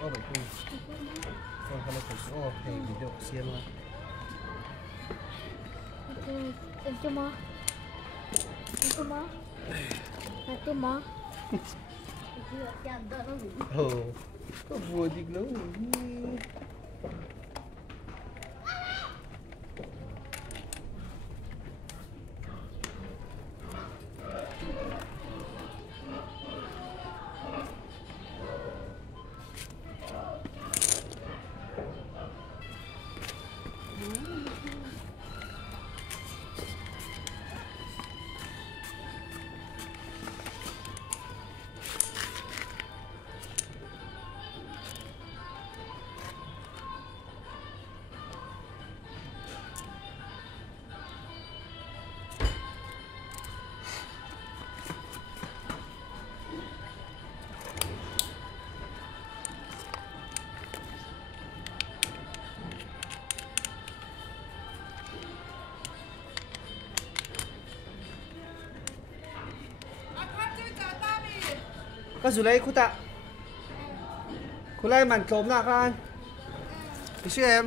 số vậy thôi con không có số thì video xiên luôn em cho mò tôi mò có vui đi nữa có dù lấy khu tạ khu lấy màn cốm nào con đi xem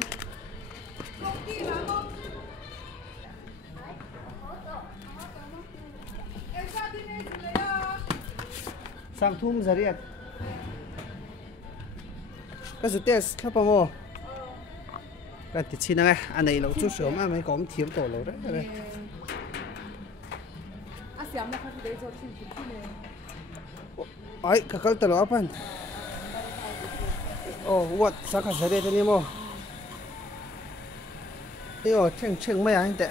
em sang thum giờ đi có dù test khắp bao mô cái thịt xin này anh này lâu chút sớm mà mấy con thiếu tổ lâu đấy đây ấy các con tao lo pan what sao cái gì đấy mô 이거 챙 mấy anh tệ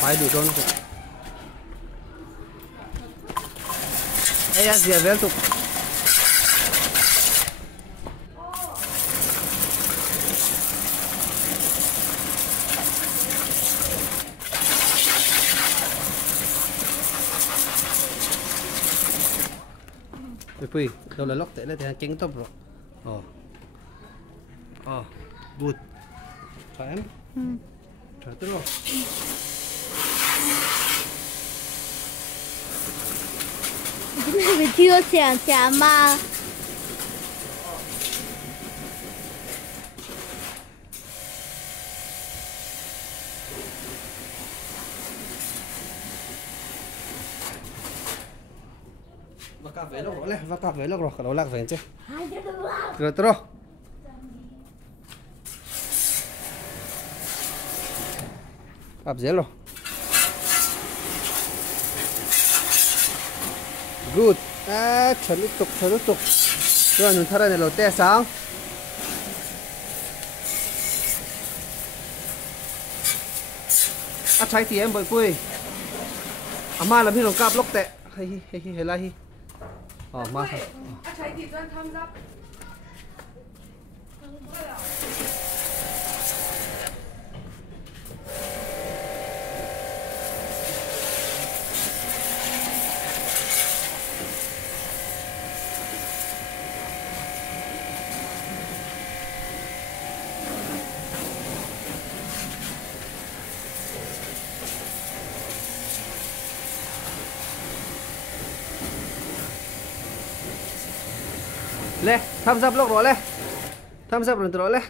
phải đủ rồi ấy gì vậy tụi Pui, đâu là lóc tệ là thì chén tôm rồi. Good. Phải em? Phải tốt rồi. Cái này bị chưa chả mà. Vaka về lúc rồi, vaka về lúc rồi, cái đó lạc về chứ. Rồi rồi. Áp dễ rồi. Good. Chờ lúc tục. Rồi mình thay này là tê sáng. Trái thì em bội quê. Mà làm gì đồng cáp lốc tệ. Hay là hi. Mà thôi. trái thì dân tham gia. Lê, tham gia vlog rồi Lê. Tham gia vlog rồi Lê.